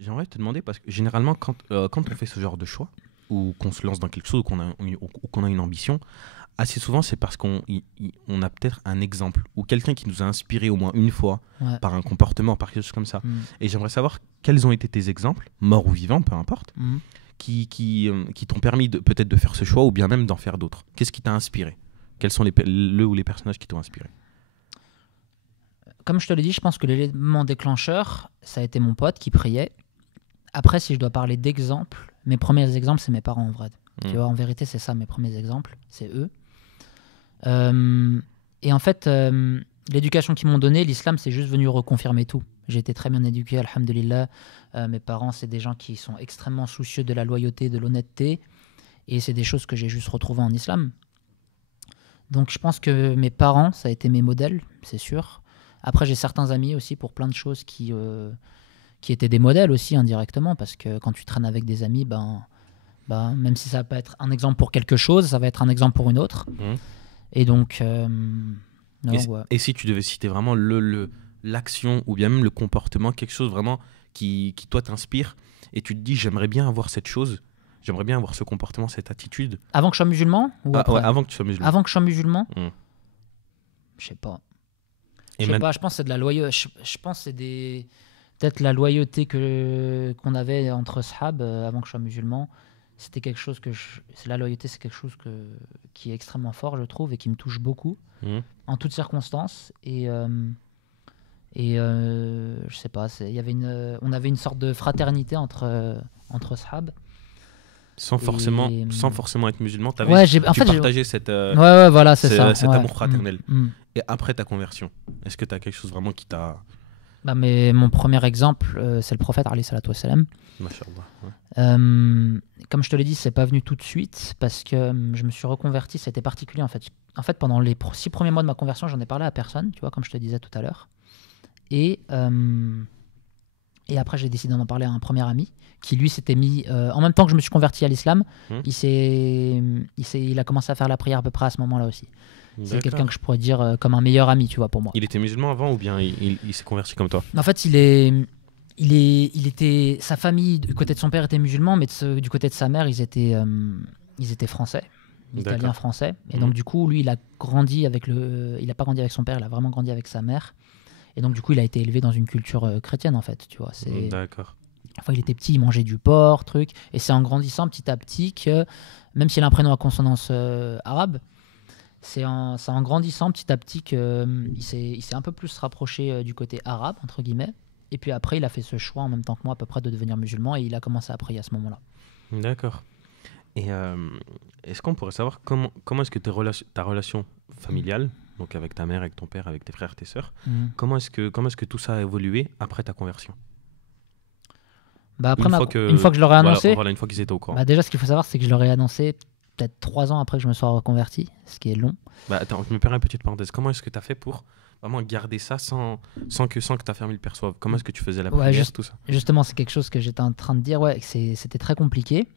J'aimerais te demander, parce que généralement, quand on fait ce genre de choix, ou qu'on se lance dans quelque chose, ou qu'on a une ambition, assez souvent, c'est parce qu'on a peut-être un exemple, ou quelqu'un qui nous a inspiré au moins une fois, Ouais. par un comportement, par quelque chose comme ça. Et j'aimerais savoir quels ont été tes exemples, morts ou vivants, peu importe, Mhm. qui t'ont permis peut-être de faire ce choix, ou bien même d'en faire d'autres. Qu'est-ce qui t'a inspiré? Quels sont le ou les personnages qui t'ont inspiré? Comme je te l'ai dit, je pense que l'élément déclencheur, ça a été mon pote qui priait. Après, si je dois parler d'exemples, mes premiers exemples, c'est mes parents en vrai. Tu vois, en vérité, c'est ça mes premiers exemples, c'est eux. Et en fait, l'éducation qu'ils m'ont donnée, l'islam, c'est juste venu reconfirmer tout. J'ai été très bien éduqué, alhamdulillah. Mes parents, c'est des gens qui sont extrêmement soucieux de la loyauté, de l'honnêteté. Et c'est des choses que j'ai juste retrouvées en islam. Donc je pense que mes parents, ça a été mes modèles, c'est sûr. Après, j'ai certains amis aussi pour plein de choses qui étaient des modèles aussi indirectement, parce que quand tu traînes avec des amis, même si ça va pas être un exemple pour quelque chose, ça va être un exemple pour une autre. Et donc, ouais. Et si tu devais citer vraiment l'action ou bien même le comportement, quelque chose vraiment qui toi t'inspire, et tu te dis j'aimerais bien avoir cette chose, j'aimerais bien avoir ce comportement, cette attitude. Avant que je sois musulman ou après? Ouais, avant que tu sois musulman. Avant que je sois musulman, je sais pas. Et Je sais pas, je pense que c'est de la loyauté. Je pense que c'est peut-être la loyauté qu'on avait entre Sahab avant que je sois musulman. C'était quelque chose la loyauté, c'est quelque chose qui est extrêmement fort, je trouve, et qui me touche beaucoup en toutes circonstances. Et je sais pas, on avait une sorte de fraternité entre Sahab. Sans forcément être musulman, tu partageais voilà, c'est ça. Cet amour fraternel. Et après ta conversion, est-ce que tu as quelque chose vraiment qui t'a... Mais mon premier exemple, c'est le prophète, alayhi salatu wassalam. Masha'Allah, ouais. Comme je te l'ai dit, c'est pas venu tout de suite parce que je me suis reconverti, c'était particulier en fait. En fait, pendant les 6 premiers mois de ma conversion, j'en ai parlé à personne, tu vois, comme je te disais tout à l'heure. Et après, j'ai décidé d'en parler à un premier ami qui, lui, s'était mis... en même temps que je me suis converti à l'islam, il a commencé à faire la prière à peu près à ce moment-là aussi. C'est quelqu'un que je pourrais dire comme un meilleur ami, tu vois, pour moi. Il était musulman avant ou bien il s'est converti comme toi? En fait, sa famille, du côté de son père, était musulman, mais du côté de sa mère, ils étaient français, italiens français. Et donc, du coup, lui, il a grandi il n'a pas grandi avec son père, il a vraiment grandi avec sa mère. Et donc, du coup, il a été élevé dans une culture chrétienne, en fait, tu vois. D'accord. Enfin, il était petit, il mangeait du porc, truc. Et c'est en grandissant petit à petit que, même s'il a un prénom à consonance arabe, c'est en grandissant petit à petit qu'il s'est un peu plus rapproché du côté arabe, entre guillemets. Et puis après, il a fait ce choix en même temps que moi, à peu près, de devenir musulman. Et il a commencé à prier à ce moment-là. D'accord. Et est-ce qu'on pourrait savoir comment est-ce que ta relation familiale, donc avec ta mère, avec ton père, avec tes frères, tes sœurs, comment est-ce que tout ça a évolué après ta conversion? Après, une fois que je leur ai annoncé, une fois qu'ils étaient au courant. Déjà, ce qu'il faut savoir, c'est que je leur ai annoncé peut-être 3 ans après que je me sois reconverti, ce qui est long. Attends, je me permets une petite parenthèse. Comment est-ce que tu as fait pour vraiment garder ça sans que ta famille le perçoive? Comment est-ce que tu faisais la prière, tout ça? Justement, c'est quelque chose que j'étais en train de dire, c'était très compliqué.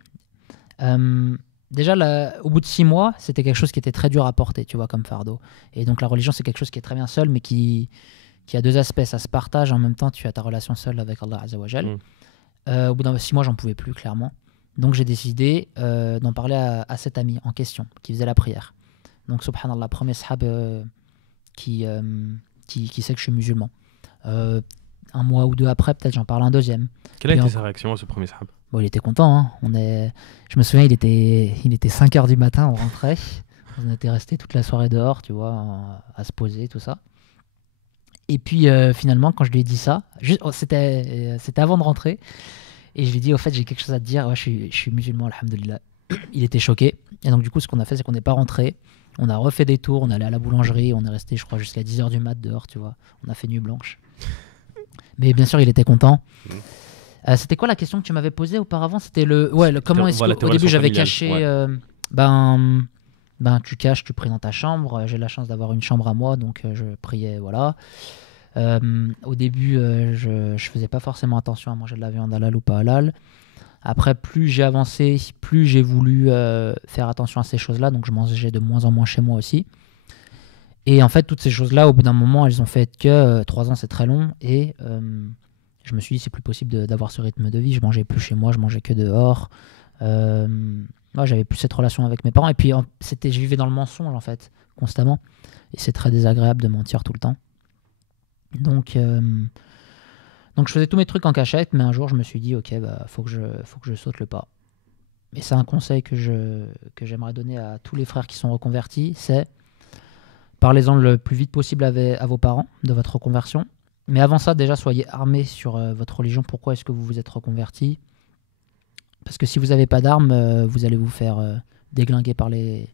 Déjà, au bout de 6 mois, c'était quelque chose qui était très dur à porter, tu vois, comme fardeau. Et donc, la religion, c'est quelque chose qui est très bien seul, mais qui a 2 aspects. Ça se partage, en même temps, tu as ta relation seule avec Allah Azza wa Jal. Au bout de 6 mois, j'en pouvais plus, clairement. Donc, j'ai décidé d'en parler à cet ami en question, qui faisait la prière. Donc, subhanallah, premier sahab qui sait que je suis musulman. 1 mois ou 2 après, peut-être, j'en parle à un deuxième. Quelle a été sa réaction à ce premier sahab? Bon, il était content. Hein. Je me souviens, il était 5h du matin, on rentrait. On était resté toute la soirée dehors, tu vois, à se poser, tout ça. Et puis, finalement, quand je lui ai dit ça, c'était avant de rentrer, et je lui ai dit, au fait, j'ai quelque chose à te dire. Ouais, je suis musulman, alhamdoulilah. Il était choqué. Et donc, du coup, ce qu'on a fait, c'est qu'on n'est pas rentré. On a refait des tours, on allait à la boulangerie, on est resté, je crois, jusqu'à 10h du mat dehors, tu vois. On a fait nuit blanche. Mais bien sûr, il était content. C'était quoi la question que tu m'avais posée auparavant? C'était comment est-ce qu'au début j'avais caché tu caches, tu pries dans ta chambre. J'ai la chance d'avoir une chambre à moi, donc je priais, voilà. Au début, je faisais pas forcément attention à manger de la viande halal ou pas halal. Après, plus j'ai avancé, plus j'ai voulu faire attention à ces choses-là, donc je mangeais de moins en moins chez moi aussi. Et en fait, toutes ces choses-là, au bout d'un moment, elles ont fait que 3 ans, c'est très long, et Je me suis dit, c'est plus possible d'avoir ce rythme de vie. Je mangeais plus chez moi, je mangeais que dehors. Ouais, j'avais plus cette relation avec mes parents. Et puis, je vivais dans le mensonge, en fait, constamment. Et c'est très désagréable de mentir tout le temps. Donc je faisais tous mes trucs en cachette, mais un jour, je me suis dit, ok, faut que je saute le pas. Et c'est un conseil que j'aimerais donner à tous les frères qui sont reconvertis, c'est parlez-en le plus vite possible à vos parents de votre reconversion. Mais avant ça, déjà, soyez armés sur votre religion. Pourquoi est-ce que vous vous êtes reconverti? Parce que si vous n'avez pas d'armes, vous allez vous faire déglinguer par les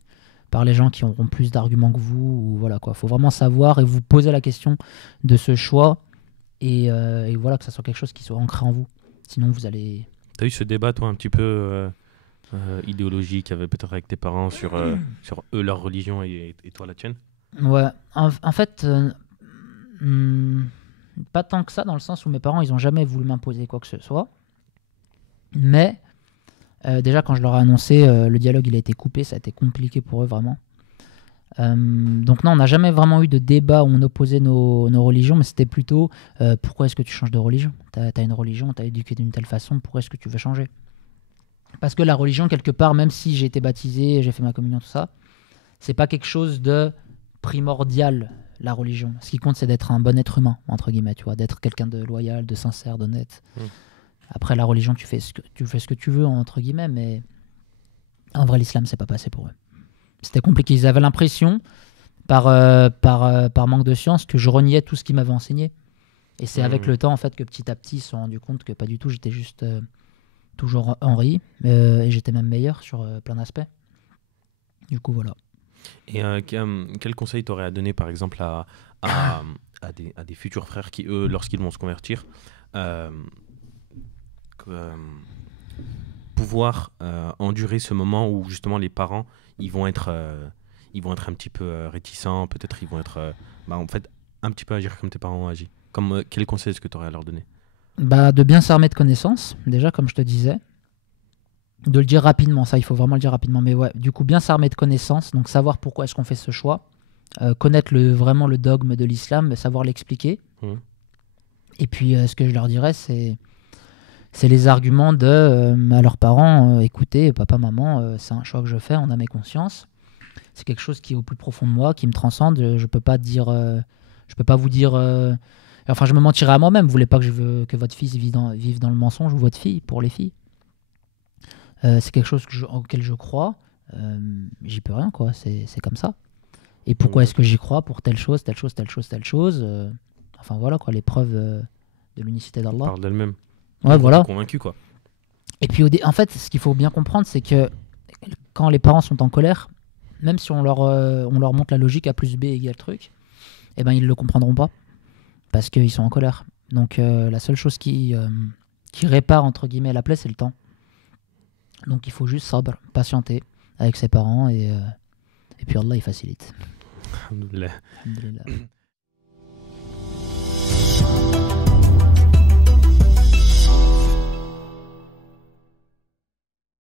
gens qui auront plus d'arguments que vous. Ou voilà, quoi. Faut vraiment savoir et vous poser la question de ce choix et voilà, que ça soit quelque chose qui soit ancré en vous. Sinon, vous allez... T'as eu ce débat, toi, un petit peu idéologique, peut-être avec tes parents sur eux, leur religion et toi, la tienne? Ouais, en fait, pas tant que ça, dans le sens où mes parents, ils n'ont jamais voulu m'imposer quoi que ce soit. Mais déjà, quand je leur ai annoncé, le dialogue il a été coupé, ça a été compliqué pour eux, vraiment. Donc non, on n'a jamais vraiment eu de débat où on opposait nos religions, mais c'était plutôt pourquoi est-ce que tu changes de religion? T'as une religion, t'as éduqué d'une telle façon, pourquoi est-ce que tu veux changer? Parce que la religion, quelque part, même si j'ai été baptisé, j'ai fait ma communion, tout ça, c'est pas quelque chose de primordial, la religion. Ce qui compte, c'est d'être un bon être humain, entre guillemets, tu vois, d'être quelqu'un de loyal, de sincère, d'honnête. Après, la religion, tu fais ce que tu veux, entre guillemets, mais en vrai, l'islam, c'est pas passé pour eux. C'était compliqué. Ils avaient l'impression, par manque de science, que je reniais tout ce qu'ils m'avaient enseigné. Et c'est avec le temps, en fait, que petit à petit, ils se sont rendus compte que pas du tout. J'étais juste toujours Henri, et j'étais même meilleur sur plein d'aspects. Du coup, voilà. Et quel conseil t'aurais à donner, par exemple, à des futurs frères qui, eux, lorsqu'ils vont se convertir, pouvoir endurer ce moment où, justement, les parents, ils vont être un petit peu réticents, peut-être ils vont être, en fait, un petit peu agir comme tes parents ont agi. Quel conseil est-ce que tu aurais à leur donner? De bien s'armer de connaissances, déjà, comme je te disais. De le dire rapidement, ça, il faut vraiment le dire rapidement. Mais ouais, du coup, bien s'armer de connaissances, donc savoir pourquoi est-ce qu'on fait ce choix, connaître vraiment le dogme de l'islam, savoir l'expliquer. Et puis, ce que je leur dirais, c'est les arguments à leurs parents, écoutez, papa, maman, c'est un choix que je fais, on a mes consciences. C'est quelque chose qui est au plus profond de moi, qui me transcende. Je peux pas vous dire... Enfin, je me mentirais à moi-même. Vous voulez pas que votre fils vive dans le mensonge, ou votre fille, pour les filles. C'est quelque chose auquel je crois. J'y peux rien, quoi. C'est comme ça. Et pourquoi est-ce que j'y crois? Pour telle chose, telle chose, telle chose, telle chose. Enfin, voilà, quoi. Les preuves de l'unicité d'Allah. Parle d'elle-même. Ouais, voilà. Convaincu, quoi. Et puis, en fait, ce qu'il faut bien comprendre, c'est que quand les parents sont en colère, même si on leur montre la logique A plus B égale truc, eh ben, ils le comprendront pas. Parce qu'ils sont en colère. Donc, la seule chose qui répare, entre guillemets, la plaie, c'est le temps. Donc il faut juste sabr, patienter avec ses parents et puis Allah il facilite. Alhamdoulilah. Alhamdoulilah.